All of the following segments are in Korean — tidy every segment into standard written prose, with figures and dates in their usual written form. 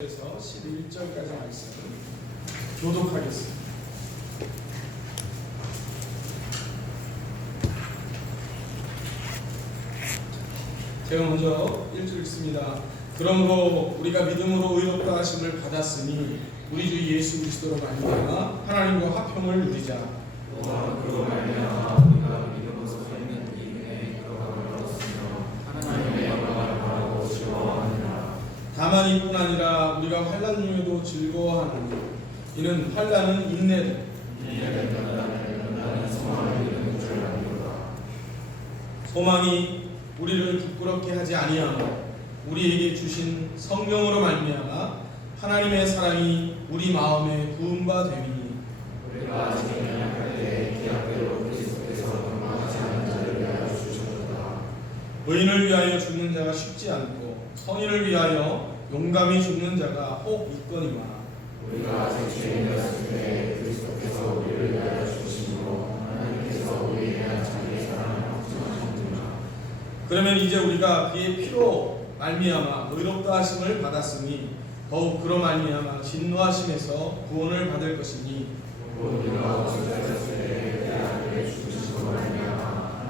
그래서 11절까지 말씀을 교독하겠습니다. 제가 먼저 1절 읽습니다. 그러므로 우리가 믿음으로 의롭다 하심을 받았으니 우리 주 예수 그리스도로 말미암아 하나님과 화평을 누리자. 또한 그로 말미암아 우리가 믿음으로 서 있는 이 은혜의 들어감을 얻었으며 하나님의 영광을 바라고 즐거워하느니라. 다만 이뿐 아니라 우리가 환난 중에도 즐거워하느니 이는 환난은 인내로 인내된 연단은 소망을 이루는 줄 알미로다. 소망이 우리를 부끄럽게 하지 아니하며 우리에게 주신 성령으로 말미암아 하나님의 사랑이 우리 마음에 부은 바 되니 우리가 아직 연약할 때 기약대로 그리스도께서 영광하지 않은 자를 위하여 주셨도다. 의인을 위하여 죽는 자가 쉽지 않고 선인을 위하여 용감히 죽는 자가 혹 있거니와 우리가 아직 죄인이었을 때 그리스도께서 우리를 위하여 죽으심으로 하나님께서 우리에 대한 자기의 사랑을 확증하셨느니라. 그러면 이제 우리가 그의 피로 말미암아 의롭다 하심을 받았으니 더욱 그로 말미암아 진노하심에서 구원을 받을 것이니 우리가 어찌되었을 때 대한 그의 죽으심으로 말미암아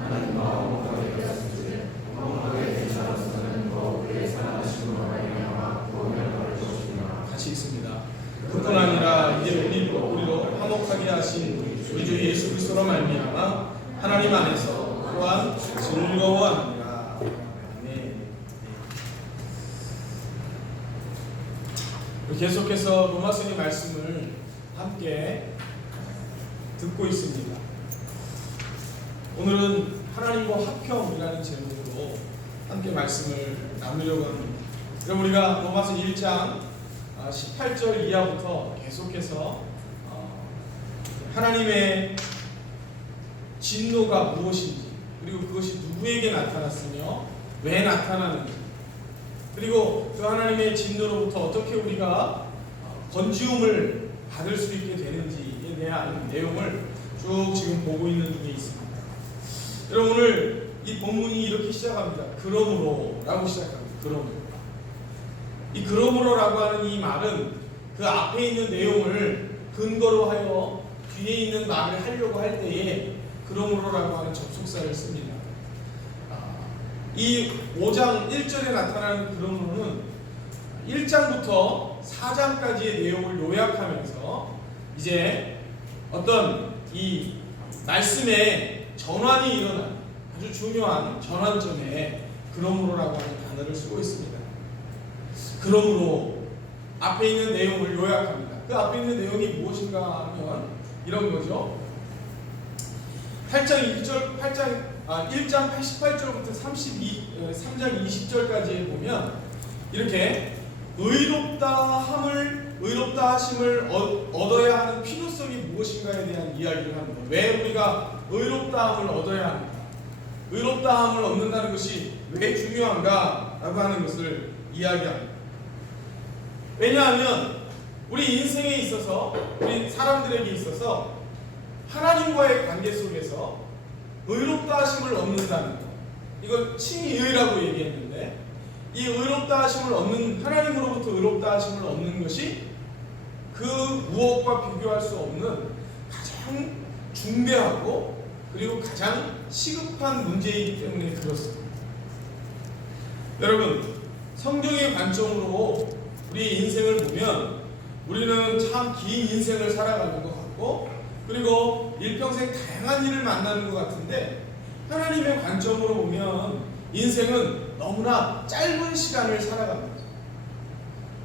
하나님과 화목하게 되었은지 화목하게 된 자로서는 더욱 그의 사랑하심으로 말미암아 구원을 받을 것이니라. 같이 읽습니다. 그뿐 아니라 이제 우리로 화목하게 하신 우리 주 예수 그리스도로 말미암아 하나님 안에서 또한 즐거워하느니라. 아멘. 계속해서 로마서의 말씀을 함께 듣고 있습니다. 오늘은 하나님과 화평이라는 제목으로 함께 말씀을 나누려고 합니다. 그럼 우리가 로마서 1장 18절 이하부터 계속해서 하나님의 진노가 무엇인지, 그리고 그것이 누구에게 나타났으며 왜 나타나는지, 그리고 그 하나님의 진노로부터 어떻게 우리가 건지움을 받을 수 있게 되는지에 대한 내용을 쭉 지금 보고 있는 중에 있습니다. 여러분, 오늘 이 본문이 이렇게 시작합니다. 그러므로 라고 시작합니다. 그러므로. 이 그러므로라고 하는 이 말은 그 앞에 있는 내용을 근거로 하여 뒤에 있는 말을 하려고 할 때에 그러므로라고 하는 접속사를 씁니다. 이 5장 1절에 나타나는 그러므로는 1장부터 4장까지의 내용을 요약하면서 이제 어떤 이 말씀의 전환이 일어난 아주 중요한 전환점에 그러므로라고 하는 단어를 쓰고 있습니다. 그러므로 앞에 있는 내용을 요약합니다. 그 앞에 있는 내용이 무엇인가 하면 이런 거죠. 1장 88절부터 3장 20절까지 보면 이렇게 의롭다 하심을 얻어야 하는 필요성이 무엇인가에 대한 이야기를 합니다. 왜 우리가 의롭다 함을 얻어야 합니까? 의롭다 함을 얻는다는 것이 왜 중요한가? 라고 하는 것을 이야기합니다. 왜냐하면 우리 인생에 있어서, 우리 사람들에게 있어서 하나님과의 관계 속에서 의롭다 하심을 얻는다는 것, 이걸 칭의라고 얘기했는데, 이 의롭다 하심을 얻는, 하나님으로부터 의롭다 하심을 얻는 것이 그 무엇과 비교할 수 없는 가장 중대하고 그리고 가장 시급한 문제이기 때문에 그렇습니다. 여러분, 성경의 관점으로 우리 인생을 보면 우리는 참 긴 인생을 살아가는 것 같고, 그리고 일평생 다양한 일을 만나는 것 같은데, 하나님의 관점으로 보면 인생은 너무나 짧은 시간을 살아갑니다.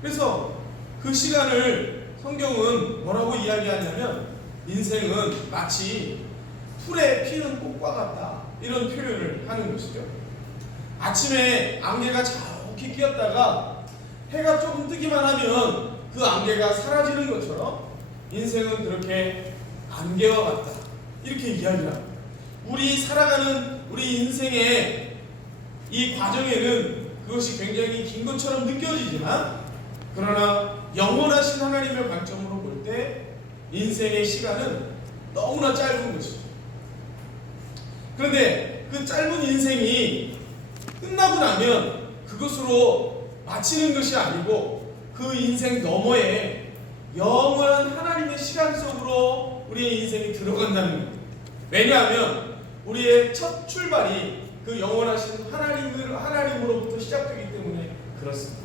그래서 그 시간을 성경은 뭐라고 이야기하냐면 인생은 마치 풀에 피는 꽃과 같다, 이런 표현을 하는 것이죠. 아침에 안개가 자욱히 끼었다가 해가 조금 뜨기만 하면 그 안개가 사라지는 것처럼 인생은 그렇게 안개와 같다, 이렇게 이야기를 합니다. 우리 살아가는 우리 인생의 이 과정에는 그것이 굉장히 긴 것처럼 느껴지지만, 그러나 영원하신 하나님의 관점으로 볼 때 인생의 시간은 너무나 짧은 것이죠. 그런데 그 짧은 인생이 끝나고 나면 그것으로 마치는 것이 아니고 그 그 인생 너머에 영원한 하나님의 시간 속으로 우리의 인생이 들어간다는 거예요. 왜냐하면 우리의 첫 출발이 그 영원하신 하나님으로부터 시작되기 때문에 그렇습니다.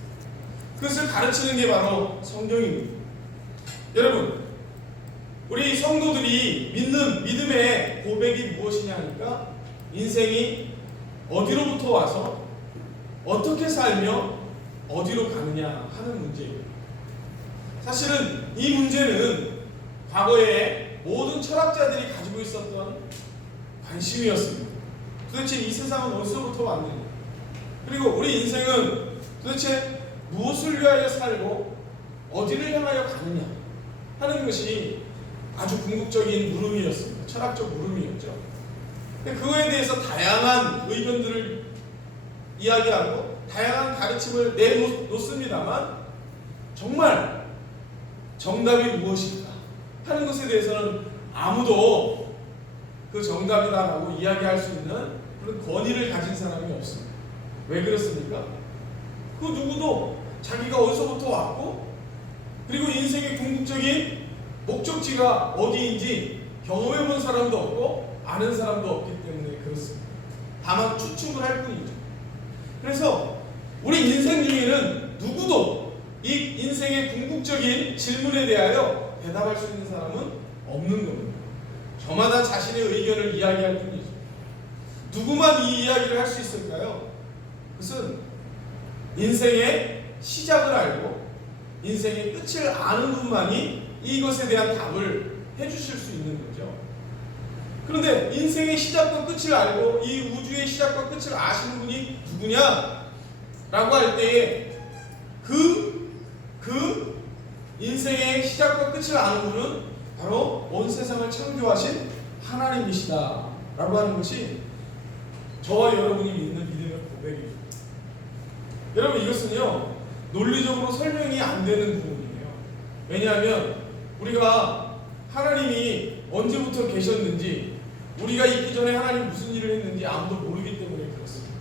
그것을 가르치는 게 바로 성경입니다. 여러분, 우리 성도들이 믿는 믿음의 고백이 무엇이냐 하니까 인생이 어디로부터 와서 어떻게 살며 어디로 가느냐 하는 문제예요. 사실은 이 문제는 과거에 모든 철학자들이 가지고 있었던 관심이었습니다. 도대체 이 세상은 어디서부터 왔느냐, 그리고 우리 인생은 도대체 무엇을 위하여 살고 어디를 향하여 가느냐 하는 것이 아주 궁극적인 물음이었습니다. 철학적 물음이었죠. 그거에 대해서 다양한 의견들을 이야기하고 다양한 가르침을 내놓습니다만 정말 정답이 무엇일까 하는 것에 대해서는 아무도 그 정답이다라고 이야기할 수 있는 그런 권위를 가진 사람이 없습니다. 왜 그렇습니까? 그 누구도 자기가 어디서부터 왔고 그리고 인생의 궁극적인 목적지가 어디인지 경험해 본 사람도 없고 아는 사람도 없기 때문에 그렇습니다. 다만 추측을 할 뿐이죠. 그래서 우리 인생 중에는 누구도 이 인생의 궁극적인 질문에 대하여 대답할 수 있는 사람은 없는 겁니다. 저마다 자신의 의견을 이야기할 뿐이죠. 누구만 이 이야기를 할 수 있을까요? 그것은 인생의 시작을 알고 인생의 끝을 아는 분만이 이것에 대한 답을 해주실 수 있는 거죠. 그런데 인생의 시작과 끝을 알고 이 우주의 시작과 끝을 아시는 분이 누구냐? 라고 할 때에 그 인생의 시작과 끝을 아는 분은 바로 온 세상을 창조하신 하나님이시다 라고 하는 것이 저와 여러분이 믿는 믿음의 고백입니다. 여러분, 이것은요 논리적으로 설명이 안 되는 부분이에요. 왜냐하면 우리가 하나님이 언제부터 계셨는지, 우리가 있기 전에 하나님 무슨 일을 했는지 아무도 모르기 때문에 그렇습니다.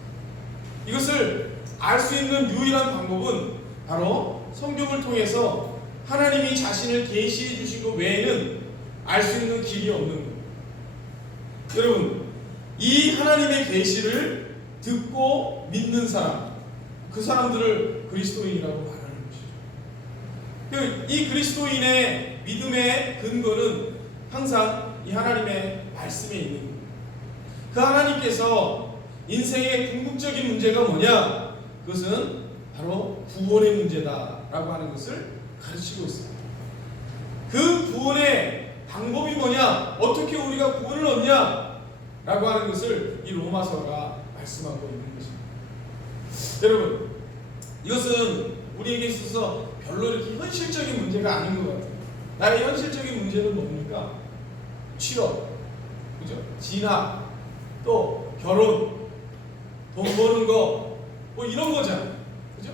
이것을 알 수 있는 유일한 방법은 바로 성경을 통해서 하나님이 자신을 계시해 주신 것 외에는 알 수 있는 길이 없는 겁니다. 여러분, 이 하나님의 계시를 듣고 믿는 사람, 그 사람들을 그리스도인이라고 말하는 것이죠. 이 그리스도인의 믿음의 근거는 항상 이 하나님의 말씀에 있는 겁니다. 그 하나님께서 인생의 궁극적인 문제가 뭐냐? 그것은 바로 구원의 문제다라고 하는 것을 가르치고 있습니다. 그 구원의 방법이 뭐냐? 어떻게 우리가 구원을 얻냐? 라고 하는 것을 이 로마서가 말씀하고 있는 것입니다. 여러분, 이것은 우리에게 있어서 별로 이렇게 현실적인 문제가 아닌 것 같아요. 나의 현실적인 문제는 뭡니까? 취업, 그죠? 진학, 또 결혼, 돈 버는 거, 뭐 이런 거잖아요. 그죠?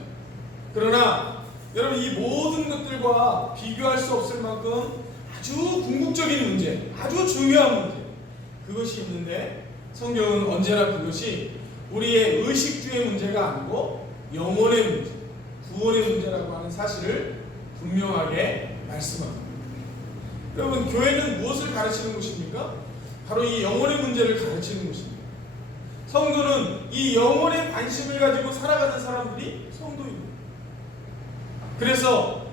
그러나 여러분, 이 모든 것들과 비교할 수 없을 만큼 아주 궁극적인 문제, 아주 중요한 문제, 그것이 있는데 성경은 언제나 그것이 우리의 의식주의 문제가 아니고 영혼의 문제, 구원의 문제라고 하는 사실을 분명하게 말씀합니다. 여러분, 교회는 무엇을 가르치는 것입니까? 바로 이 영혼의 문제를 가르치는 것입니다. 성도는 이 영혼의 관심을 가지고 살아가는 사람들이 성도입니다. 그래서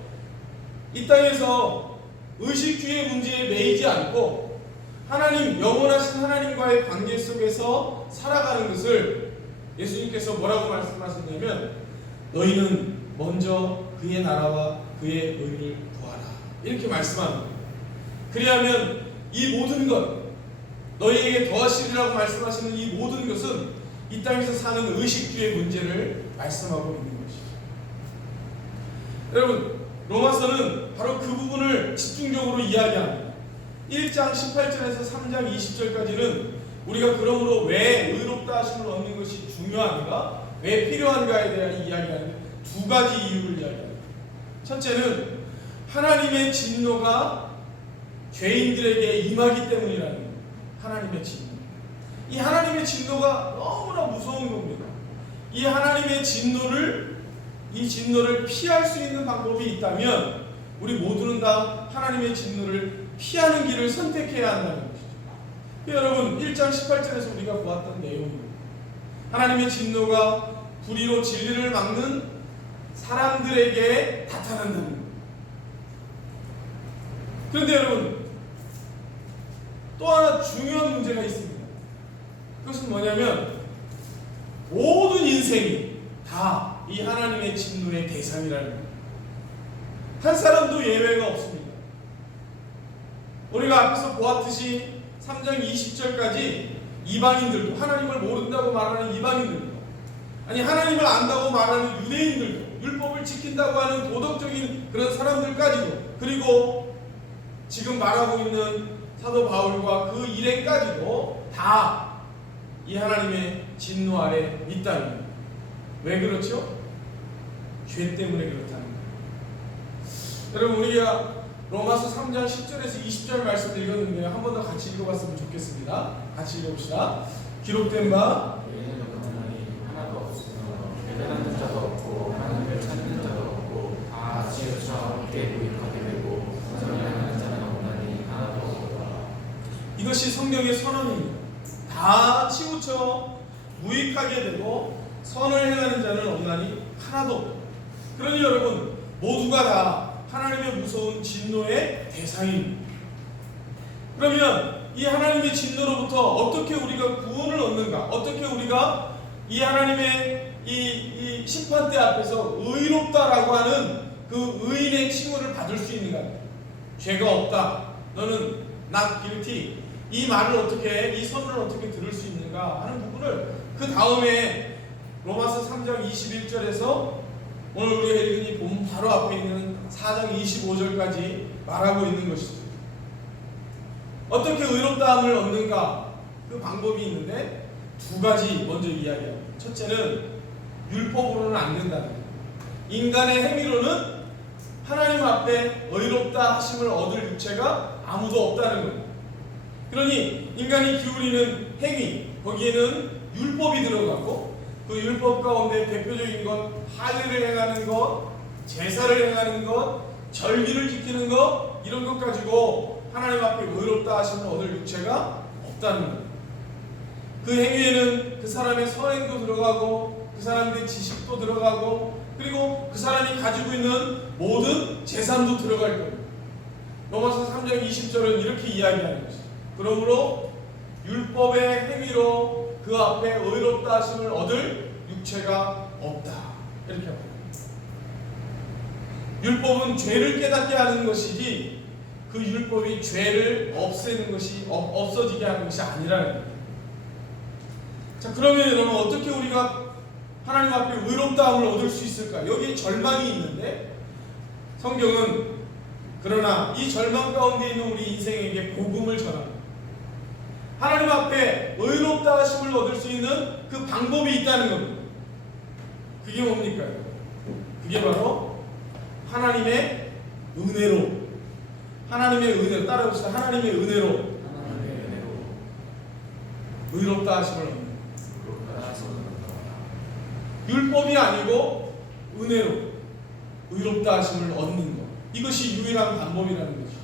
이 땅에서 의식주의 문제에 매이지 않고 하나님, 영원하신 하나님과의 관계 속에서 살아가는 것을 예수님께서 뭐라고 말씀하셨냐면, 너희는 먼저 그의 나라와 그의 의를 구하라, 이렇게 말씀합니다. 그리하면 이 모든 것, 너희에게 더하시리라고 말씀하시는 이 모든 것은 이 땅에서 사는 의식주의 문제를 말씀하고 있는 것이죠. 여러분, 로마서는 바로 그 부분을 집중적으로 이야기합니다. 1장 18절에서 3장 20절까지는 우리가 그러므로 왜 의롭다 하심을 얻는 것이 중요한가, 왜 필요한가에 대한 이야기하는 두 가지 이유를 이야기합니다. 첫째는 하나님의 진노가 죄인들에게 임하기 때문이라는 거예요. 하나님의 진노. 이 하나님의 진노가 너무나 무서운 겁니다. 이 하나님의 진노를 이 진노를 피할 수 있는 방법이 있다면 우리 모두는 다 하나님의 진노를 피하는 길을 선택해야 한다는 것이죠. 여러분 1장 18절에서 우리가 보았던 내용입니다. 하나님의 진노가 불의로 진리를 막는 사람들에게 나타난다는 거예요. 그런데 여러분 또 하나 중요한 문제가 있습니다. 그것은 뭐냐면 모든 인생이 다 이 하나님의 진노의 대상이라는 거예요. 한 사람도 예외가 없습니다. 우리가 앞에서 보았듯이 3장 20절까지 이방인들도, 하나님을 모른다고 말하는 이방인들도, 아니 하나님을 안다고 말하는 유대인들도, 율법을 지킨다고 하는 도덕적인 그런 사람들까지도, 그리고 지금 말하고 있는 사도 바울과 그 일행까지도 다 이 하나님의 진노 아래 있다는 거예요. 왜 그렇죠? 죄 때문에 그렇다는 거예요. 여러분 우리가 로마서 3장 10절에서 20절 말씀 읽었는데요. 한 번 더 같이 읽어봤으면 좋겠습니다. 같이 읽어봅시다. 기록된 바 하나도 없으며 배달하는 자도 없고 하나님을 찾는 자도 없고 다 지어져 함께 무익하게 되고 선행하는 자는 없나니 하나도 없다. 이것이 성경의 선언입니다. 다 치우쳐 무익하게 되고 선을 행하는 자는 없나니 하나도 없다. 그러니 여러분 모두가 다 하나님의 무서운 진노의 대상입니다. 그러면 이 하나님의 진노로부터 어떻게 우리가 구원을 얻는가? 어떻게 우리가 이 하나님의 이 심판대 앞에서 의롭다라고 하는 그 의인의 칭호를 받을 수 있는가? 죄가 없다. 너는 not guilty. 이 말을 어떻게, 이 선언을 어떻게 들을 수 있는가 하는 부분을 그 다음에 로마서 3장 21절에서 오늘 우리가 읽은 이 본문 바로 앞에 있는 4장 25절까지 말하고 있는 것이죠. 어떻게 의롭다함을 얻는가? 그 방법이 있는데 두 가지 먼저 이야기합니다. 첫째는 율법으로는 안 된다는 거예요. 인간의 행위로는 하나님 앞에 의롭다 하심을 얻을 육체가 아무도 없다는 거예요. 그러니 인간이 기울이는 행위, 거기에는 율법이 들어가고 그 율법 가운데 대표적인 것, 할례를 행하는 것, 제사를 행하는 것, 절기를 지키는 것, 이런 것 가지고 하나님 앞에 의롭다 하심을 얻을 육체가 없다는 거예요. 그 행위에는 그 사람의 선행도 들어가고 그 사람의 지식도 들어가고 그리고 그 사람이 가지고 있는 모든 재산도 들어갈 거예요. 로마서 3장 20절은 이렇게 이야기하는 것이죠. 그러므로 율법의 행위로 그 앞에 의롭다 하심을 얻을 육체가 없다. 이렇게 합니다. 율법은 죄를 깨닫게 하는 것이지 그 율법이 죄를 없애는 것이 없어지게 하는 것이 아니라는 거예요. 자, 그러면 여러분 어떻게 우리가 하나님 앞에 의롭다함을 얻을 수 있을까? 여기에 절망이 있는데 성경은 그러나 이 절망 가운데 있는 우리 인생에게 복음을 전합니다. 하나님 앞에 의롭다 하심을 얻을 수 있는 그 방법이 있다는 겁니다. 그게 뭡니까? 그게 바로 하나님의 은혜로, 하나님의 은혜로, 따라해봅시다. 하나님의 은혜로 의롭다 하심을 얻는 거예요. 율법이 아니고 은혜로 의롭다 하심을 얻는 것, 이것이 유일한 방법이라는 거죠.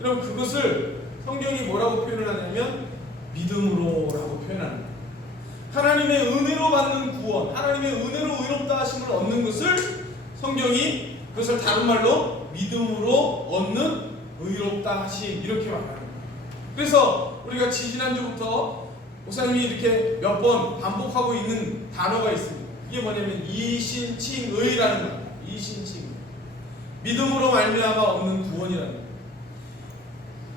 여러분 그것을 성경이 뭐라고 표현을 하냐면 믿음으로라고 표현합니다. 하나님의 은혜로 받는 구원, 하나님의 은혜로 의롭다 하심을 얻는 것을 성경이 그것을 다른 말로 믿음으로 얻는 의롭다 하심, 이렇게 말합니다. 그래서 우리가 지지난주부터 목사님이 이렇게 몇 번 반복하고 있는 단어가 있습니다. 이게 뭐냐면 이신칭의라는 거예요. 이신칭의. 믿음으로 말미암아 얻는 구원이라는 거예요.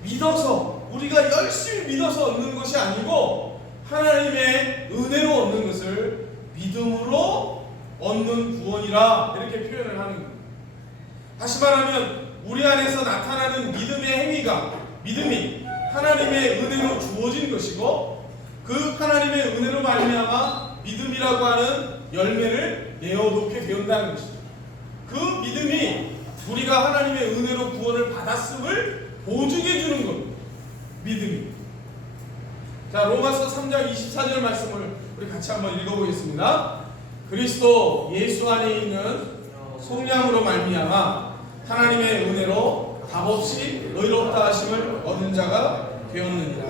믿어서, 우리가 열심히 믿어서 얻는 것이 아니고 하나님의 은혜로 얻는 것을 믿음으로 얻는 구원이라 이렇게 표현을 하는 거예요. 다시 말하면 우리 안에서 나타나는 믿음의 행위가, 믿음이 하나님의 은혜로 주어진 것이고 그 하나님의 은혜로 말미암아 믿음이라고 하는 열매를 내어놓게 되었다는 것이죠. 그 믿음이 우리가 하나님의 은혜로 구원을 받았음을 보증해 주는 겁니다. 믿음이. 자, 로마서 3장 24절 말씀을 우리 같이 한번 읽어보겠습니다. 그리스도 예수 안에 있는 속량으로 말미암아 하나님의 은혜로 값없이 의롭다 하심을 얻은 자가 되었느니라.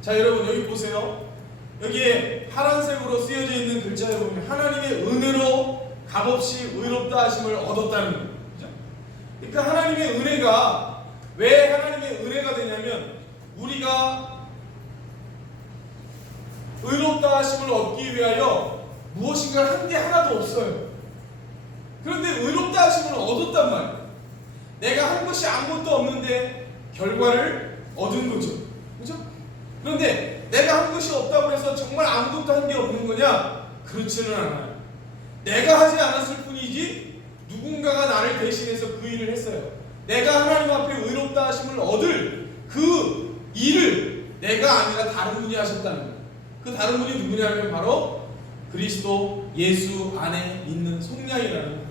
자, 여러분 여기 보세요. 여기에 파란색으로 쓰여져 있는 글자에 보면 하나님의 은혜로 값없이 의롭다 하심을 얻었다는 거예요. 그죠? 그러니까 하나님의 은혜가 왜 하나님의 은혜가 되냐면 우리가 의롭다 하심을 얻기 위하여 무엇인가 한 게 하나도 없어요. 그런데 의롭다 하심을 얻었단 말이에요. 내가 한 것이 아무것도 없는데 결과를 얻은 거죠. 그죠? 그런데 내가 한 것이 없다고 해서 정말 아무것도 한 게 없는 거냐? 그렇지는 않아요. 내가 하지 않았을 뿐이지 누군가가 나를 대신해서 그 일을 했어요. 내가 하나님 앞에 의롭다 하심을 얻을 그 일을 내가 아니라 다른 분이 하셨다는 거예요. 그 다른 분이 누구냐면 바로 그리스도 예수 안에 있는 속량이라는 거예요.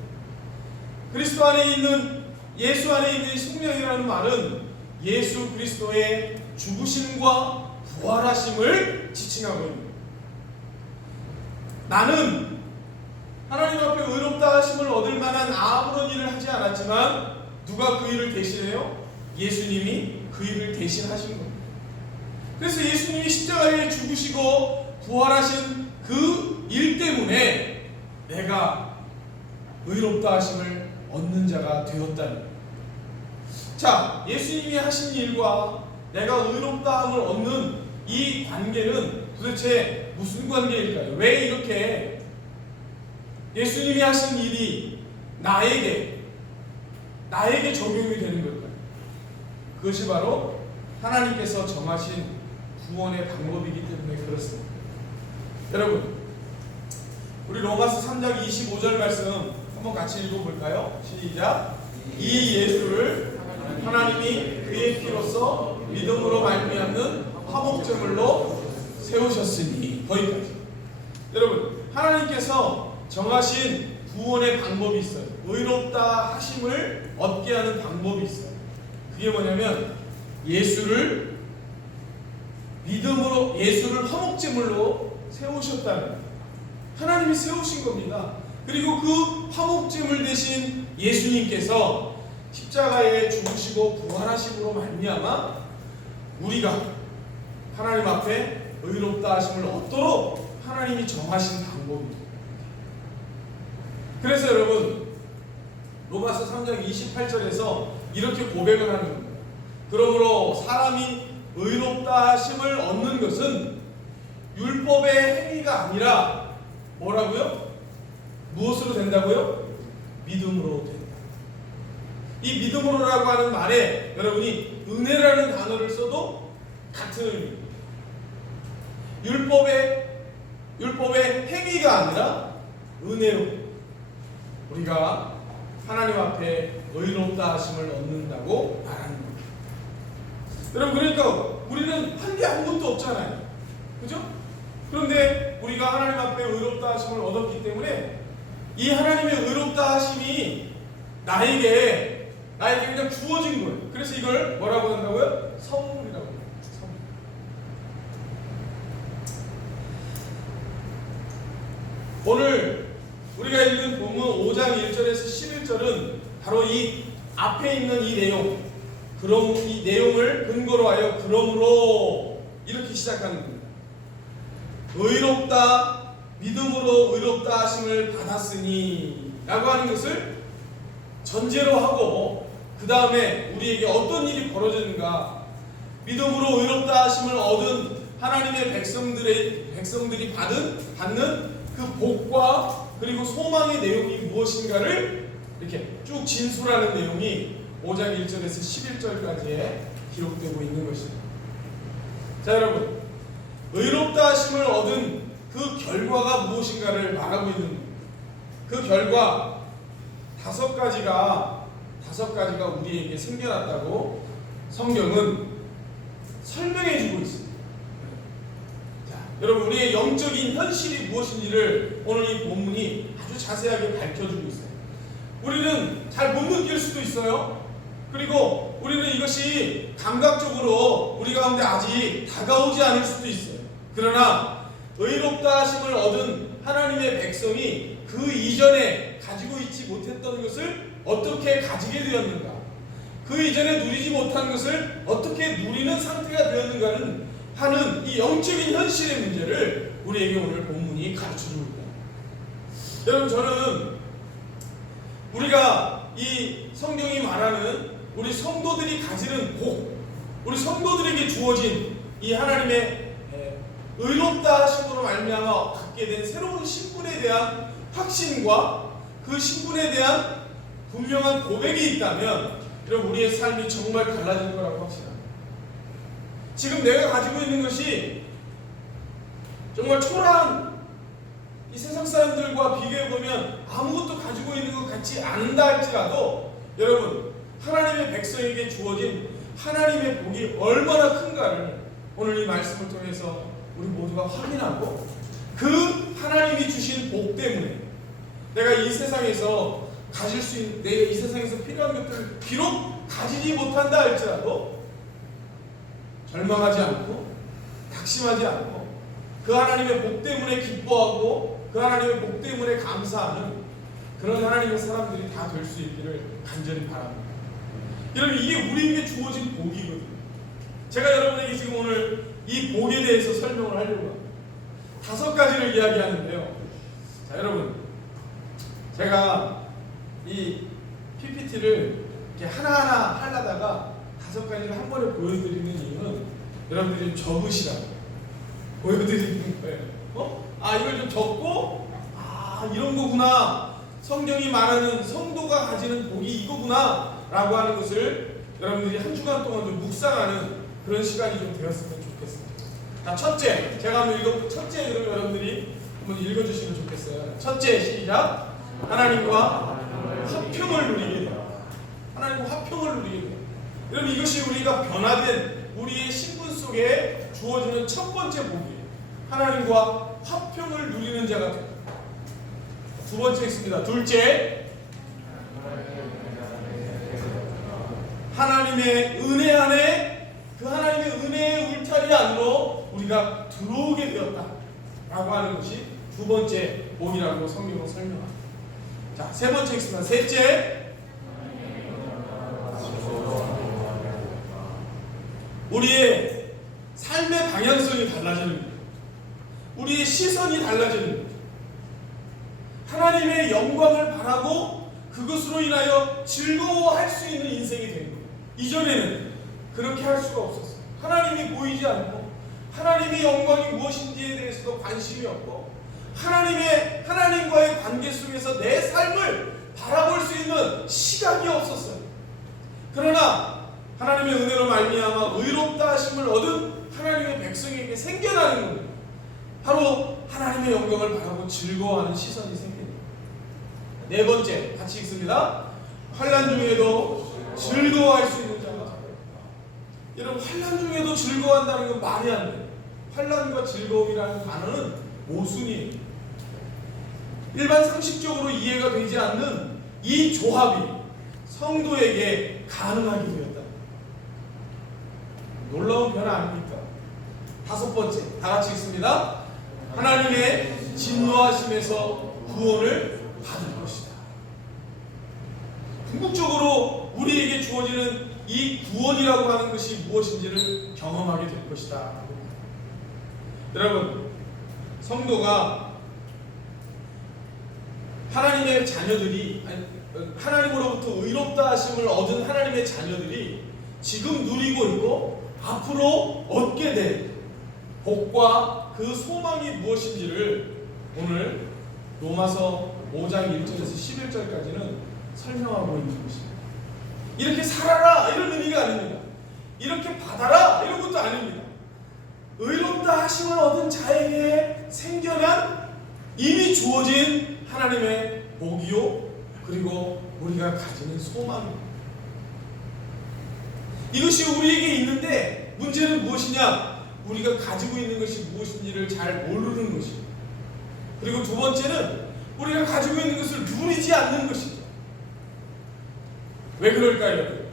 그리스도 안에 있는 예수 안에 있는 속량이라는 말은 예수 그리스도의 죽으심과 부활하심을 지칭하고 있는 거예요. 나는 하나님 앞에 의롭다 하심을 얻을 만한 아무런 일을 하지 않았지만 누가 그 일을 대신해요? 예수님이 그 일을 대신하신 거예요. 그래서 예수님이 십자가에 죽으시고 부활하신 그 일 때문에 내가 의롭다 하심을 얻는 자가 되었다는 거예요. 자, 예수님이 하신 일과 내가 의롭다함을 얻는 이 관계는 도대체 무슨 관계일까요? 왜 이렇게 예수님이 하신 일이 나에게 적용이 되는 걸까요? 그것이 바로 하나님께서 정하신 구원의 방법이기 때문에 그렇습니다. 여러분, 우리 로마서 3장 25절 말씀 한번 같이 읽어볼까요? 시작. 이 예수를 하나님이 그의 피로써 믿음으로 말미암는 화목제물로 세우셨으니. 거기까지. 여러분, 하나님께서 정하신 구원의 방법이 있어요. 의롭다 하심을 얻게 하는 방법이 있어요. 그게 뭐냐면 예수를 화목제물로 세우셨다는 거예요. 하나님이 세우신 겁니다. 그리고 그 화목제물 대신 예수님께서 십자가에 죽으시고 부활하심으로 말미암아 우리가 하나님 앞에 의롭다 하심을 얻도록 하나님이 정하신 방법입니다. 그래서 여러분, 로마서 3장 28절에서 이렇게 고백을 하는 겁니다. 그러므로 사람이 의롭다 하심을 얻는 것은 율법의 행위가 아니라 뭐라고요? 무엇으로 된다고요? 믿음으로 된다. 이 믿음으로라고 하는 말에 여러분이 은혜라는 단어를 써도 같은 의미입니다. 율법의 행위가 아니라 은혜로 우리가 하나님 앞에 의롭다 하심을 얻는다고 말하는 겁니다. 여러분, 그러니까 우리는 한 게 아무것도 없잖아요. 그죠? 그런데 우리가 하나님 앞에 의롭다 하심을 얻었기 때문에 이 하나님의 의롭다 하심이 나에게 그냥 주어진 거예요. 그래서 이걸 뭐라고 한다고요? 선물이라고 해요. 선물. 오늘 우리가 읽은 본문 5장 1절에서 11절은 바로 이 앞에 있는 이 내용, 그럼 이 내용을 근거로 하여 그러므로 이렇게 시작하는 겁니다. 의롭다, 믿음으로 의롭다 하심을 받았으니 라고 하는 것을 전제로 하고 그 다음에 우리에게 어떤 일이 벌어지는가, 믿음으로 의롭다 하심을 얻은 하나님의 백성들이 받는 그 복과 그리고 소망의 내용이 무엇인가를 이렇게 쭉 진술하는 내용이 5장 1절에서 11절까지에 기록되고 있는 것입니다. 자, 여러분, 의롭다 하심을 얻은 그 결과가 무엇인가를 말하고 있는 겁니다. 그 결과 다섯 가지가 우리에게 생겨났다고 성경은 설명해 주고 있습니다. 자, 여러분, 우리의 영적인 현실이 무엇인지를 오늘 이 본문이 아주 자세하게 밝혀주고 있어요. 우리는 잘 못 느낄 수도 있어요. 그리고 우리는 이것이 감각적으로 우리 가운데 아직 다가오지 않을 수도 있어요. 그러나 의롭다 하심을 얻은 하나님의 백성이 그 이전에 가지고 있지 못했던 것을 어떻게 가지게 되었는가, 그 이전에 누리지 못한 것을 어떻게 누리는 상태가 되었는가는 하는 이 영적인 현실의 문제를 우리에게 오늘 본문이 가르쳐주고 있다. 여러분, 저는 우리가 이 성경이 말하는 우리 성도들이 가지는 복, 우리 성도들에게 주어진 이 하나님의 의롭다 하심으로 말미암아 갖게 된 새로운 신분에 대한 확신과 그 신분에 대한 분명한 고백이 있다면 여러분, 우리의 삶이 정말 달라질 거라고 확신합니다. 지금 내가 가지고 있는 것이 정말 초라한 이 세상 사람들과 비교해보면 아무것도 가지고 있는 것 같지 않다 할지라도 여러분, 하나님의 백성에게 주어진 하나님의 복이 얼마나 큰가를 오늘 이 말씀을 통해서 우리 모두가 확인하고, 그 하나님이 주신 복 때문에 내가 이 세상에서 가질 수 있는, 내가 이 세상에서 필요한 것들을 비록 가지지 못한다 할지라도 절망하지 않고 낙심하지 않고 그 하나님의 복 때문에 기뻐하고 그 하나님의 복 때문에 감사하는 그런 하나님의 사람들이 다 될 수 있기를 간절히 바랍니다. 여러분, 이게 우리에게 주어진 복이거든요. 제가 여러분에게 지금 오늘 이 복에 대해서 설명을 하려고 합니다. 5가지를 이야기하는데요. 자, 여러분, 제가 이 PPT를 이렇게 하나하나 하려다가 5가지를 한 번에 보여드리는 이유는 여러분들이 좀 적으시라고 보여드리는 거예요. 이걸 좀 적고, 이런 거구나, 성경이 말하는 성도가 가지는 복이 이거구나 라고 하는 것을 여러분들이 한 주간 동안 좀 묵상하는 그런 시간이 좀 되었으면 좋겠습니다. 자, 첫째, 제가 한번 첫째, 그러면 여러분들이 한번 읽어주시면 좋겠어요. 첫째, 시작. 하나님과 화평을 누리게 돼요. 하나님과 화평을 누리게 돼요. 여러분, 이것이 우리가 변화된 우리의 신분 속에 주어지는 첫 번째 복이에요. 하나님과 화평을 누리는 자가 됩니다. 두 번째 있습니다. 둘째, 하나님의 은혜 안에, 그 하나님의 은혜의 울타리 안으로 우리가 들어오게 되었다 라고 하는 것이 두 번째 복이라고 성경은 설명합니다. 자, 세 번째 있습니다. 셋째, 우리의 삶의 방향성이 달라지는 거예요. 우리의 시선이 달라지는 거예요. 하나님의 영광을 바라고 그것으로 인하여 즐거워할 수 있는 인생이 된 거예요. 이전에는 그렇게 할 수가 없었어요. 하나님이 보이지 않고 하나님의 영광이 무엇인지에 대해서도 관심이 없고 하나님과의 관계 속에서 내 삶을 바라볼 수 있는 시각이 없었어요. 그러나 하나님의 은혜로 말미암아 의롭다 하심을 얻은 하나님의 백성에게 생겨나는 겁니다. 바로 하나님의 영광을 바라고 즐거워하는 시선이 생깁니다. 네 번째, 같이 읽습니다. 환난 중에도 즐거워할 수 있는 자가 되었다. 여러분, 환난 중에도 즐거워한다는 건 말이 안 돼요. 환난과 즐거움이라는 단어는 모순이에요. 일반 상식적으로 이해가 되지 않는 이 조합이 성도에게 가능하게 되었다. 놀라운 변화 아닙니까? 다섯 번째, 다 같이 읽습니다. 하나님의 진노하심에서 구원을 받을 것이다. 궁극적으로 우리에게 주어지는 이 구원이라고 하는 것이 무엇인지를 경험하게 될 것이다. 여러분, 성도가 하나님의 자녀들이, 하나님으로부터 의롭다 하심을 얻은 하나님의 자녀들이 지금 누리고 있고 앞으로 얻게 될 복과 그 소망이 무엇인지를 오늘 로마서 5장 1절에서 11절까지는 설명하고 있는 것입니다. 이렇게 살아라 이런 의미가 아닙니다. 이렇게 받아라 이런 것도 아닙니다. 의롭다 하심을 얻은 자에게 생겨난 이미 주어진 하나님의 복이요, 그리고 우리가 가지는 소망입니다. 이것이 우리에게 있는데 문제는 무엇이냐? 우리가 가지고 있는 것이 무엇인지를 잘 모르는 것입니다. 그리고 두 번째는 우리가 가지고 있는 것을 누리지 않는 것이죠. 왜 그럴까요?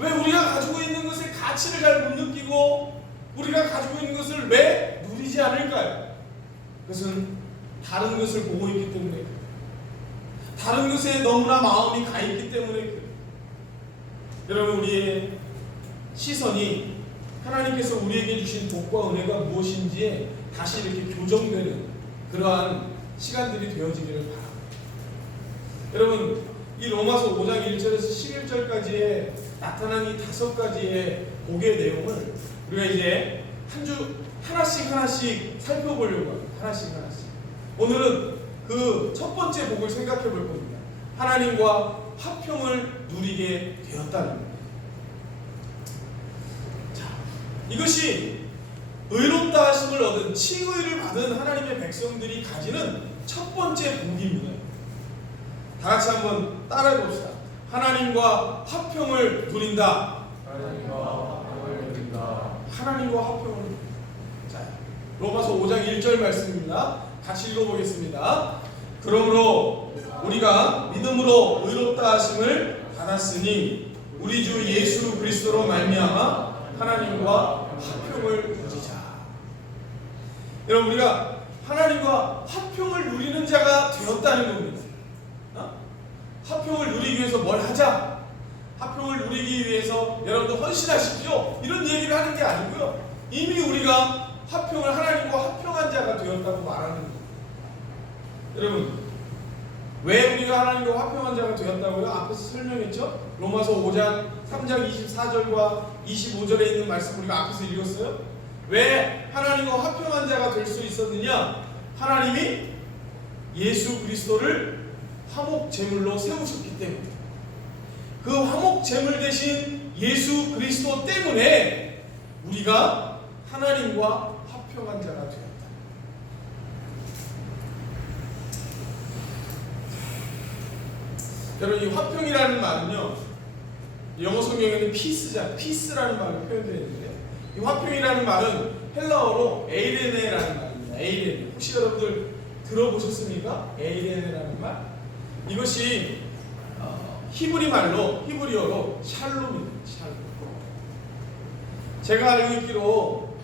왜 우리가 가지고 있는 것의 가치를 잘 못 느끼고 우리가 가지고 있는 것을 왜 누리지 않을까요? 그것은 다른 것을 보고 있기 때문에, 다른 것에 너무나 마음이 가 있기 때문에 그래요. 여러분, 우리의 시선이 하나님께서 우리에게 주신 복과 은혜가 무엇인지에 다시 이렇게 교정되는 그러한 시간들이 되어지기를 바랍니다. 여러분, 이 로마서 5장 1절에서 11절까지의 나타난 이 5가지의 복의 내용을 우리가 이제 한 주 하나씩 살펴보려고 합니다. 하나씩. 오늘은 그 첫 번째 복을 생각해 볼 겁니다. 하나님과 화평을 누리게 되었다는 겁니다. 자, 이것이 의롭다 하심을 얻은 칭의를 받은 하나님의 백성들이 가지는 첫 번째 복입니다. 다 같이 한번 따라해 봅시다. 하나님과 화평을 누린다. 하나님과 화평을 누린다. 자, 로마서 5장 1절 말씀입니다. 같이 읽어보겠습니다. 그러므로 우리가 믿음으로 의롭다 하심을 받았으니 우리 주 예수 그리스도로 말미암아 하나님과 화평을 누리자. 여러분, 우리가 하나님과 화평을 누리는 자가 되었다는 겁니다. 화평을 누리기 위해서 뭘 하자? 화평을 누리기 위해서 여러분들 헌신하십시오. 이런 얘기를 하는 게 아니고요. 이미 우리가 하나님과 화평한 자가 되었다고 말하는 겁니다. 여러분, 왜 우리가 하나님과 화평한 자가 되었다고요? 앞에서 설명했죠? 로마서 5장 3장 24절과 25절에 있는 말씀 우리가 앞에서 읽었어요? 왜 하나님과 화평한 자가 될 수 있었느냐? 하나님이 예수 그리스도를 화목 제물로 세우셨기 때문에, 그 화목 제물 대신 예수 그리스도 때문에 우리가 하나님과 화평한 자가 되었다. 여러분, 이 화평이라는 말은요, 영어 성경에는 피스라는 말로 표현되어 있는데, 이 화평이라는 말은 헬라어로 에이레네라는 말입니다. 에이레네. 혹시 여러분들 들어보셨습니까? 에이레네라는 말? 이것이 히브리어로 샬롬입니다. 샬롬. 제가 알고 있기로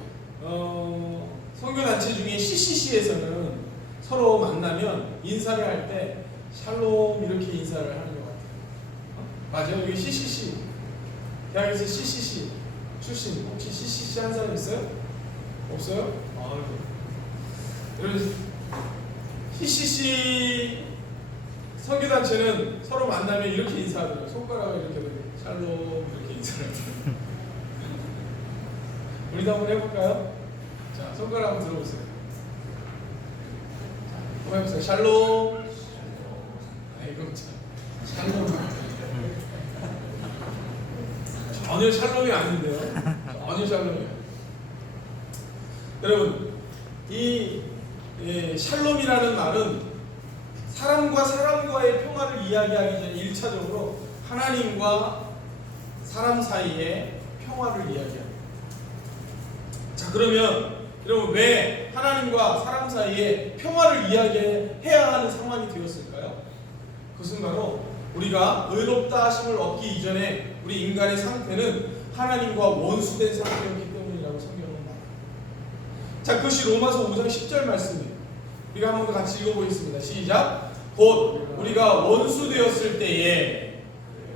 선교단체 중에 CCC에서는 서로 만나면 인사를 할 때 샬롬 이렇게 인사를 하는 것 같아요. 맞아요? 여기 CCC 대학에서 CCC 출신 혹시 CCC 한 사람 있어요? 없어요? 여러분, CCC 선교단체는 서로 만나면 이렇게 인사하더라고요. 손가락을 이렇게 들고 샬롬 이렇게 인사를 하더라고요. 우리도 한번 해볼까요? 자, 손가락 한번 들어보세요. 한번 해보세요. 샬롬. 아이고 참, 샬롬. 전혀 샬롬이 아닌데요. 전혀 샬롬이. 여러분, 이 샬롬이라는 말은 사람과 사람과의 평화를 이야기하기 전에 1차적으로 하나님과 사람 사이의 평화를 이야기합니다. 자, 그러면 여러분, 왜 하나님과 사람 사이에 평화를 이야기해야 하는 상황이 되었을까요? 그것은 바로 우리가 의롭다 하심을 얻기 이전에 우리 인간의 상태는 하나님과 원수된 상태였기 때문이라고 성경은 말합니다. 자, 그것이 로마서 5장 10절 말씀이에요. 우리가 한번 더 같이 읽어보겠습니다. 시작. 곧 우리가 원수 되었을 때에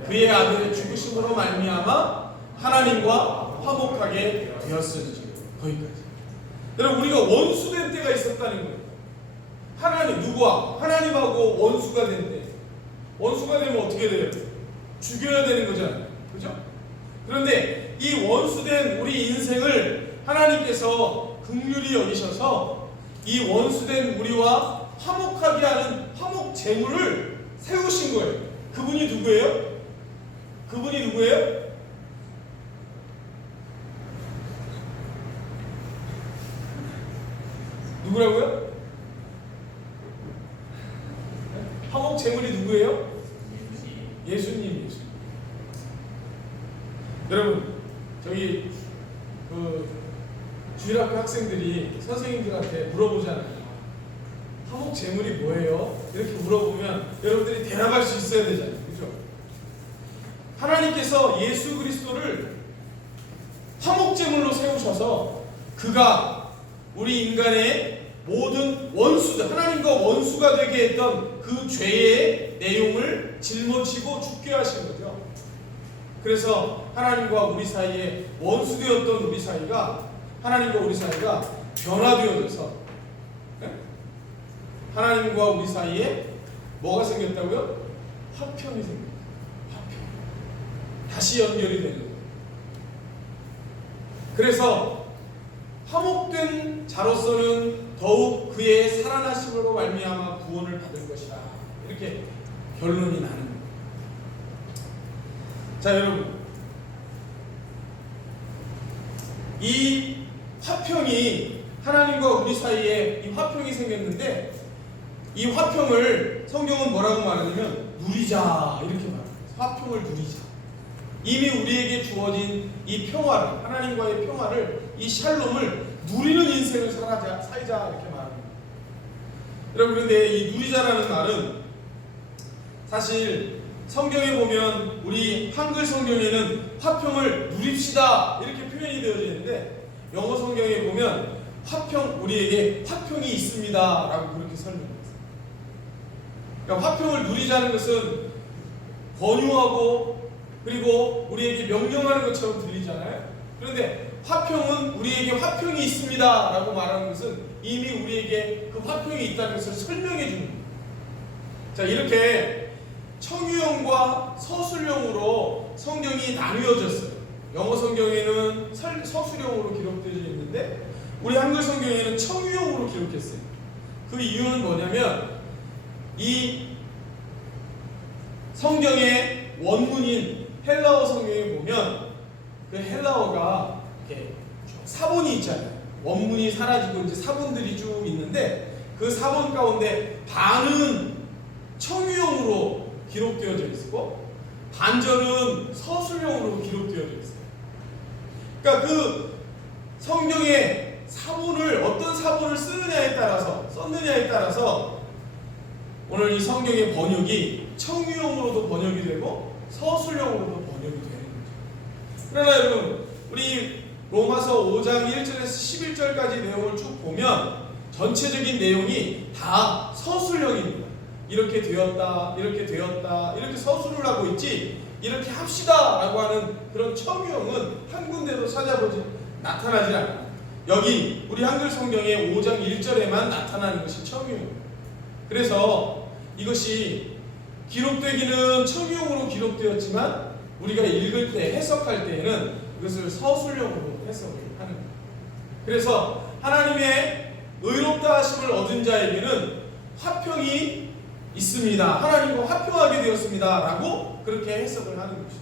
그의 아들의 죽으심으로 말미암아 하나님과 화목하게 되었으니. 거기까지. 여러분, 우리가 원수된 때가 있었다는 거예요. 하나님, 누구와? 하나님하고 원수가 된 때. 원수가 되면 어떻게 돼요? 죽여야 되는 거잖아요. 그죠? 그런데 이 원수된 우리 인생을 하나님께서 긍휼히 여기셔서 이 원수된 우리와 화목하게 하는 화목 제물을 세우신 거예요. 그분이 누구예요? 그분이 누구예요? 누구라고요? 화목 제물이 누구예요? 예수님. 여러분, 저기 주일학교 학생들이 선생님들한테 물어보잖아요. 화목 제물이 뭐예요? 이렇게 물어보면 여러분들이 대답할 수 있어야 되잖아요. 그죠? 하나님께서 예수 그리스도를 화목 제물로 세우셔서 그가 우리 인간의 모든 원수들, 하나님과 원수가 되게 했던 그 죄의 내용을 짊어지고 죽게 하신 거죠. 그래서 하나님과 우리 사이에 원수되었던 우리 사이가, 하나님과 우리 사이가 변화되어져서, 하나님과 우리 사이에 뭐가 생겼다고요? 화평이 생겼다. 화평. 다시 연결이 되는 거예요. 그래서 화목된 자로서는 더욱 그의 살아나심으로 말미암아 구원을 받은 것이다. 이렇게 결론이 나는 거예요. 자, 여러분, 이 화평이, 하나님과 우리 사이에 이 화평이 생겼는데, 이 화평을 성경은 뭐라고 말하냐면 누리자, 이렇게 말합니다. 화평을 누리자. 이미 우리에게 주어진 이 평화를, 하나님과의 평화를, 이 샬롬을 누리는 인생을 살자, 이렇게 말합니다. 여러분, 그런데 이 누리자라는 말은 사실 성경에 보면, 우리 한글 성경에는 화평을 누립시다 이렇게 표현이 되어져 있는데, 영어 성경에 보면 화평, 우리에게 화평이 있습니다 라고 그렇게 설명합니다. 그러니까 화평을 누리자는 것은 권유하고 그리고 우리에게 명령하는 것처럼 들리잖아요. 그런데 화평은 우리에게 화평이 있습니다 라고 말하는 것은 이미 우리에게 그 화평이 있다는 것을 설명해 주는 거예요. 자, 이렇게 청유형과 서술형으로 성경이 나뉘어졌어요. 영어 성경에는 서술형으로 기록되어 있는데 우리 한글 성경에는 청유형으로 기록했어요. 그 이유는 뭐냐면, 이 성경의 원문인 헬라어 성경에 보면 그 헬라어가 이렇게 사본이 있잖아요. 원문이 사라지고 이제 사본들이 쭉 있는데, 그 사본 가운데 반은 청유형으로 기록되어져 있고 반절은 서술형으로 기록되어져 있어요. 그러니까 그 성경의 사본을, 어떤 사본을 썼느냐에 따라서 오늘 이 성경의 번역이 청유형으로도 번역이 되고 서술형으로도 번역이 되는 거죠. 그러나 여러분, 우리 로마서 5장 1절에서 11절까지 내용을 쭉 보면 전체적인 내용이 다 서술형입니다. 이렇게 되었다, 이렇게 되었다, 이렇게 서술을 하고 있지, 이렇게 합시다 라고 하는 그런 청유형은 한 군데도 나타나지 않아요. 여기 우리 한글 성경의 5장 1절에만 나타나는 것이 청유형. 그래서 이것이 기록되기는 청유형으로 기록되었지만 우리가 읽을 때, 해석할 때에는 이것을 서술형으로 해석을 하는 거예요. 그래서 하나님의 의롭다 하심을 얻은 자에게는 화평이 있습니다, 하나님과 화평하게 되었습니다 라고 그렇게 해석을 하는 것이죠.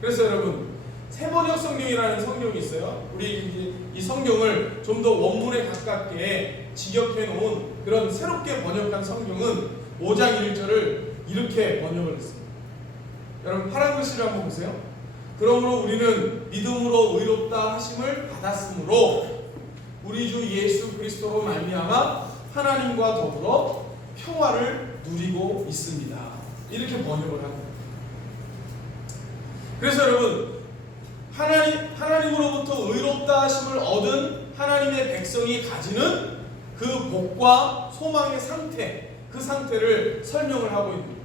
그래서 여러분, 새번역 성경이라는 성경이 있어요. 우리 이 성경을 좀 더 원문에 가깝게 직역해 놓은 그런 새롭게 번역한 성경은 5장 1절을 이렇게 번역을 했습니다. 여러분, 파란 글씨를 한번 보세요. 그러므로 우리는 믿음으로 의롭다 하심을 받았으므로 우리 주 예수 그리스도로 말미암아 하나님과 더불어 평화를 누리고 있습니다. 이렇게 번역을 합니다. 그래서 여러분, 하나님으로부터 의롭다 하심을 얻은 하나님의 백성이 가지는 그 복과 소망의 상태, 그 상태를 설명을 하고 있는 거예요.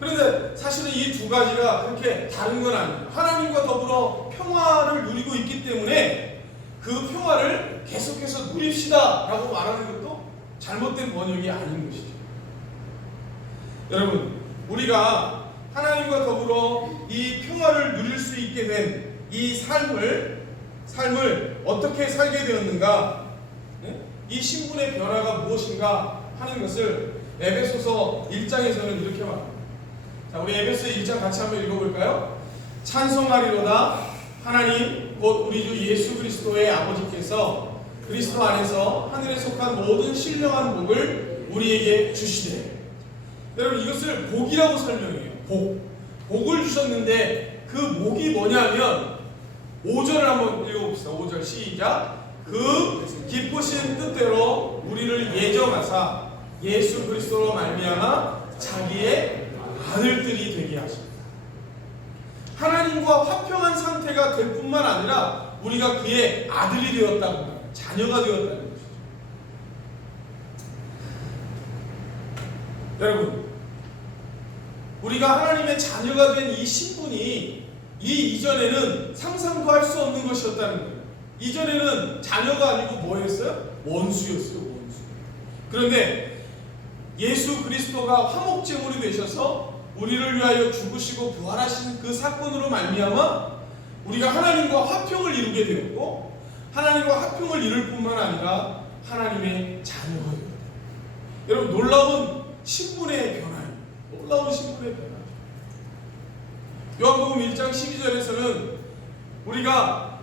그런데 사실은 이 두 가지가 그렇게 다른 건 아니에요. 하나님과 더불어 평화를 누리고 있기 때문에 그 평화를 계속해서 누립시다 라고 말하는 것도 잘못된 번역이 아닌 것이죠. 여러분, 우리가 하나님과 더불어 이 평화를 누릴 수 있게 된 이 삶을 어떻게 살게 되었는가, 이 신분의 변화가 무엇인가 하는 것을 에베소서 1장에서는 이렇게 말합니다. 자, 우리 에베소 1장 같이 한번 읽어볼까요? 찬송하리로다 하나님 곧 우리 주 예수 그리스도의 아버지께서 그리스도 안에서 하늘에 속한 모든 신령한 복을 우리에게 주시되. 여러분, 이것을 복이라고 설명해요. 복을 주셨는데 그 복이 뭐냐면 5절을 한번 읽어봅시다. 5절 시작. 그 기쁘신 뜻대로 우리를 예정하사 예수 그리스도로 말미암아 자기의 아들들이 되게 하십니다. 하나님과 화평한 상태가 될 뿐만 아니라 우리가 그의 아들이 되었다고, 자녀가 되었다는 것이죠. 여러분, 우리가 하나님의 자녀가 된 이 신분이 이 이전에는 상상도 할 수 없는 것이었다는 거예요. 이전에는 자녀가 아니고 뭐였어요? 원수였어요. 원수. 그런데 예수 그리스도가 화목제물이 되셔서 우리를 위하여 죽으시고 부활하신 그 사건으로 말미암아 우리가 하나님과 화평을 이루게 되었고, 하나님과 화평을 이룰 뿐만 아니라 하나님의 자녀가 되었다. 여러분, 놀라운 신분의 변화예요. 놀라운 신분의 변화. 요한복음 1장 12절에서는 우리가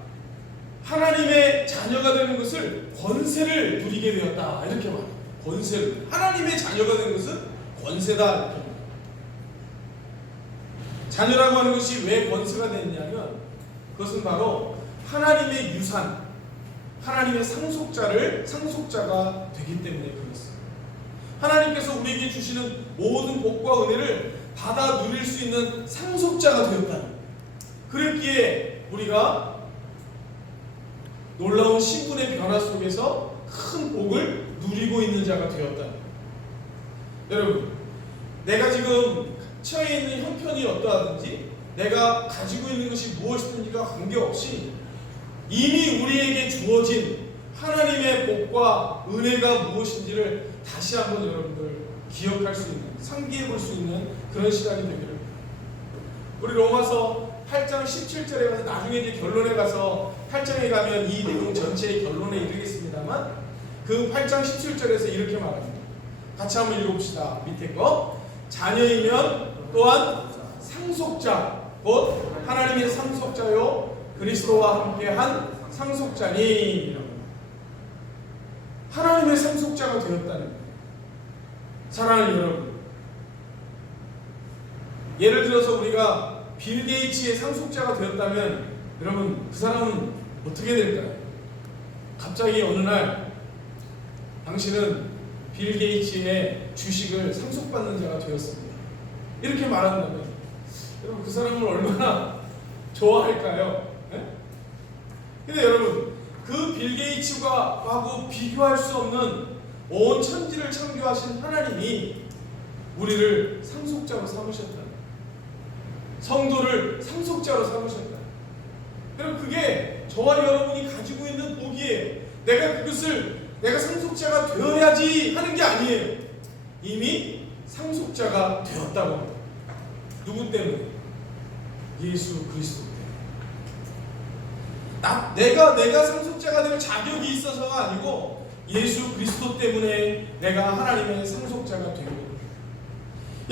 하나님의 자녀가 되는 것을 권세를 누리게 되었다, 이렇게 말해요. 권세를. 하나님의 자녀가 되는 것은 권세다, 이렇게 말해요. 자녀라고 하는 것이 왜 권세가 됐냐면, 그것은 바로 하나님의 유산, 하나님의 상속자가 되기 때문에 그렇습니다. 하나님께서 우리에게 주시는 모든 복과 은혜를 받아 누릴 수 있는 상속자가 되었다는 거예요. 그랬기에 우리가 놀라운 신분의 변화 속에서 큰 복을 누리고 있는 자가 되었다는 거예요. 여러분, 내가 지금 처해 있는 형편이 어떠하든지, 내가 가지고 있는 것이 무엇이든지가 관계없이 이미 우리에게 주어진 하나님의 복과 은혜가 무엇인지를 다시 한번 여러분들 기억할 수 있는, 상기해 볼 수 있는 그런 시간이 되기를 바랍니다. 우리 로마서 8장 17절에 가서, 나중에 이제 결론에 가서 8장에 가면 이 내용 전체의 결론에 이르겠습니다만, 그 8장 17절에서 이렇게 말합니다. 같이 한번 읽어봅시다. 밑에 거. 자녀이면 또한 상속자, 곧 하나님의 상속자요 그리스도와 함께한 상속자니. 하나님의 상속자가 되었다는 거예요. 사랑하는 여러분, 예를 들어서 우리가 빌 게이츠의 상속자가 되었다면, 여러분, 그 사람은 어떻게 될까요? 갑자기 어느 날 당신은 빌 게이츠의 주식을 상속받는 자가 되었습니다, 이렇게 말한다면 여러분, 그 사람을 얼마나 좋아할까요? 네? 근데 여러분, 그 빌 게이츠하고 비교할 수 없는 온 천지를 창조하신 하나님이 우리를 상속자로 삼으셨다. 성도를 상속자로 삼으셨다. 여러분, 그게 저와 여러분이 가지고 있는 복이에요. 내가 상속자가 되어야지 하는 게 아니에요. 이미 상속자가 되었다고 합니다. 누구 때문에? 예수 그리스도 때문에. 내가 상속자가 될 자격이 있어서가 아니고 예수 그리스도 때문에 내가 하나님의 상속자가 되는 겁니다.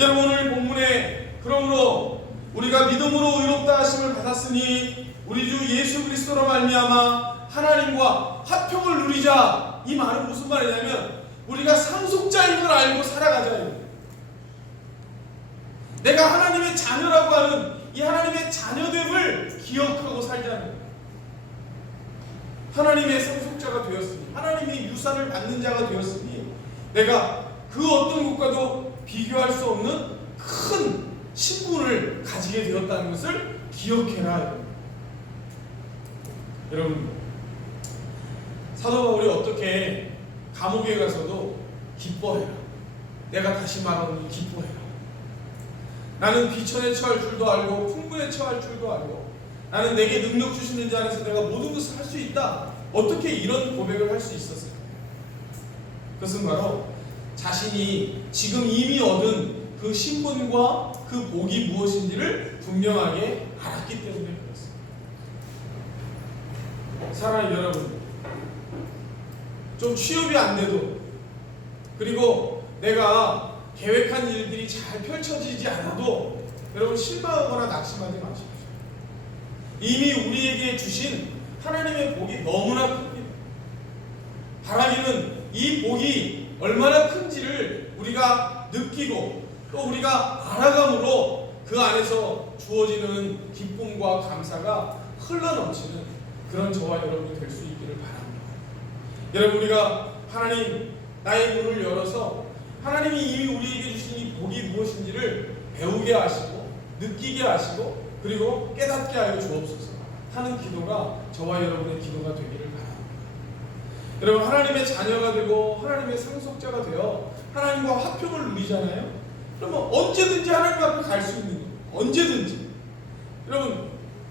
여러분, 오늘 본문에 그러므로 우리가 믿음으로 의롭다 하심을 받았으니 우리 주 예수 그리스도로 말미암아 하나님과 화평을 누리자. 이 말은 무슨 말이냐면, 우리가 상속자인 걸 알고 살아가자. 내가 하나님의 자녀라고 하는 이 하나님의 자녀됨을 기억하고 살자는 거예요. 하나님의 상속자가 되었으니, 하나님의 유산을 받는 자가 되었으니, 내가 그 어떤 것과도 비교할 수 없는 큰 신분을 가지게 되었다는 것을 기억해라. 여러분, 사도 바울이 어떻게 감옥에 가서도 기뻐해라. 내가 다시 말하노니 기뻐해라. 나는 비천에 처할 줄도 알고 풍부에 처할 줄도 알고 나는 내게 능력 주시는 자 안에서 내가 모든 것을 할 수 있다. 어떻게 이런 고백을 할 수 있었을까? 그것은 바로 자신이 지금 이미 얻은 그 신분과 그 복이 무엇인지를 분명하게 알았기 때문에 그렇습니다. 사랑하는 여러분, 좀 취업이 안 돼도, 그리고 내가 계획한 일들이 잘 펼쳐지지 않아도 여러분 실망하거나 낙심하지 마십시오. 이미 우리에게 주신 하나님의 복이 너무나 큽니다. 바라기는 이 복이 얼마나 큰지를 우리가 느끼고 또 우리가 알아감으로 그 안에서 주어지는 기쁨과 감사가 흘러넘치는 그런 저와 여러분이 될 수 있기를 바랍니다. 여러분, 우리가 하나님 나의 눈을 열어서 하나님이 이미 우리에게 주신 이 복이 무엇인지를 배우게 하시고 느끼게 하시고 그리고 깨닫게 하여 주옵소서 하는 기도가 저와 여러분의 기도가 되기를 바랍니다. 여러분, 하나님의 자녀가 되고 하나님의 상속자가 되어 하나님과 화평을 누리잖아요. 그러면 언제든지 하나님 앞에 갈 수 있는 거예요. 언제든지. 여러분,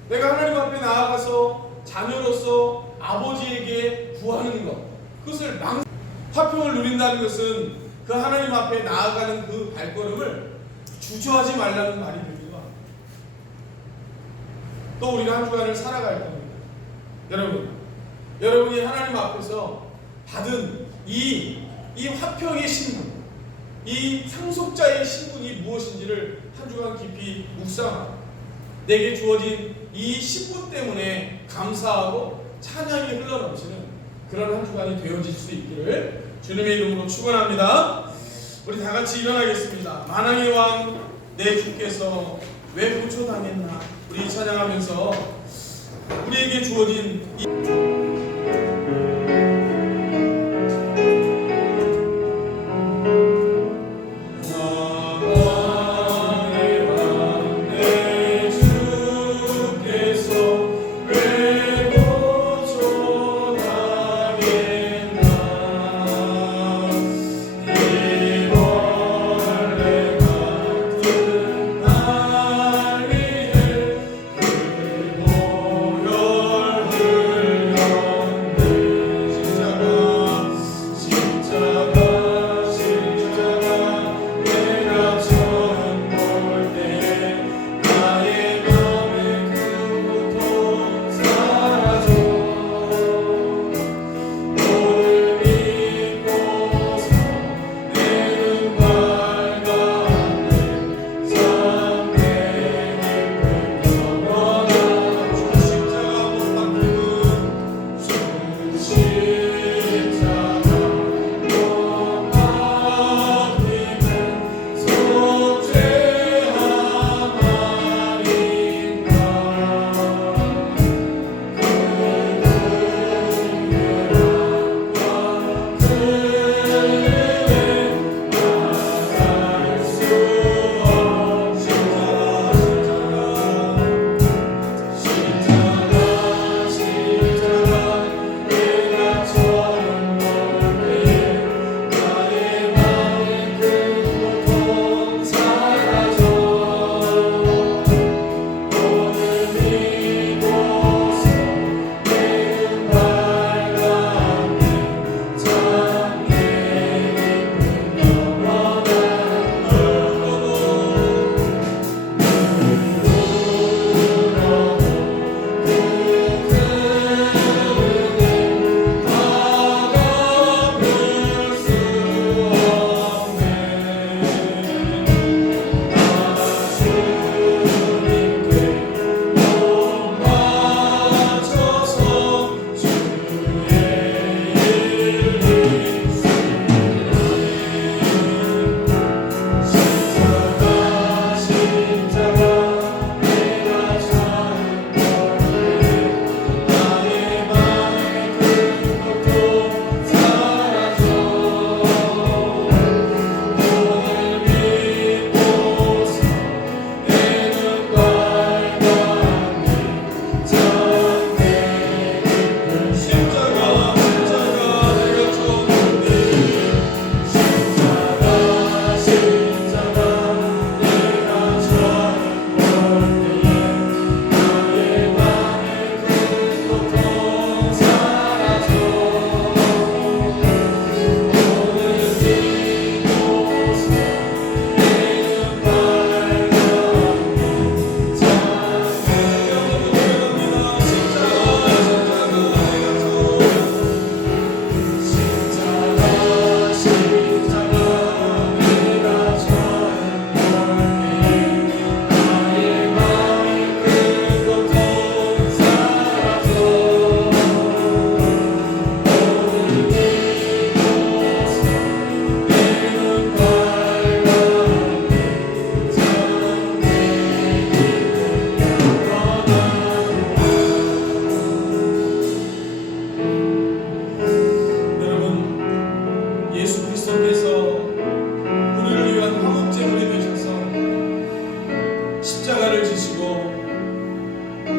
내가 하나님 앞에 나아가서 자녀로서 아버지에게 구하는 것, 그것을 화평을 누린다는 것은 그 하나님 앞에 나아가는 그 발걸음을 주저하지 말라는 말이 되기도 합니다. 또 우리가 한 주간을 살아갈 겁니다. 여러분이 하나님 앞에서 받은 이 화평의 신분, 이 상속자의 신분이 무엇인지를 한 주간 깊이 묵상하고 내게 주어진 이 신분 때문에 감사하고 찬양이 흘러넘치는 그런 한 주간이 되어질 수 있기를 주님의 이름으로 축원합니다. 우리 다 같이 일어나겠습니다. 만왕의 왕 내 주께서 왜 고초당했나, 우리 찬양하면서 우리에게 주어진 이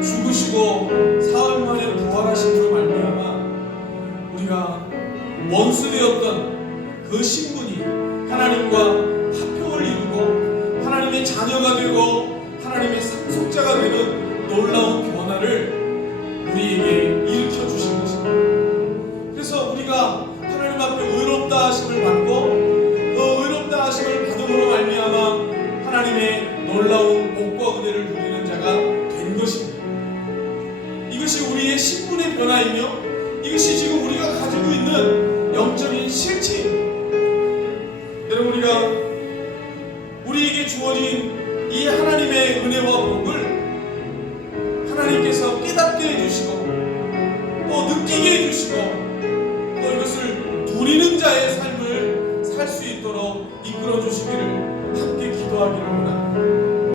죽으시고 사흘 만에 부활하심으로 말미암아 우리가 원수 되었던 그 신분이, 그 하나님과 화평을 이루고 하나님의 자녀가 되고 하나님의 상속자가 되는 놀라운 변화를 우리에게 일으켜 주신 것입니다. 그래서 우리가 하나님 앞에 의롭다 하심을 받고 그 의롭다 하심을 받음으로 말미암아 하나님의 놀라운 복과 은혜를 누리는 자가 된 것입니다. 이것이 우리의 신분의 변화이며 이것이 지금 우리가 가지고 있는 영적인 실체입니다. 여러분, 우리가 우리에게 주어진 이 하나님의 은혜와 복을 하나님께서 깨닫게 해주시고 또 느끼게 해주시고 또 이것을 누리는 자의 삶을 살 수 있도록 이끌어 주시기를 함께 기도하기를 원합니다.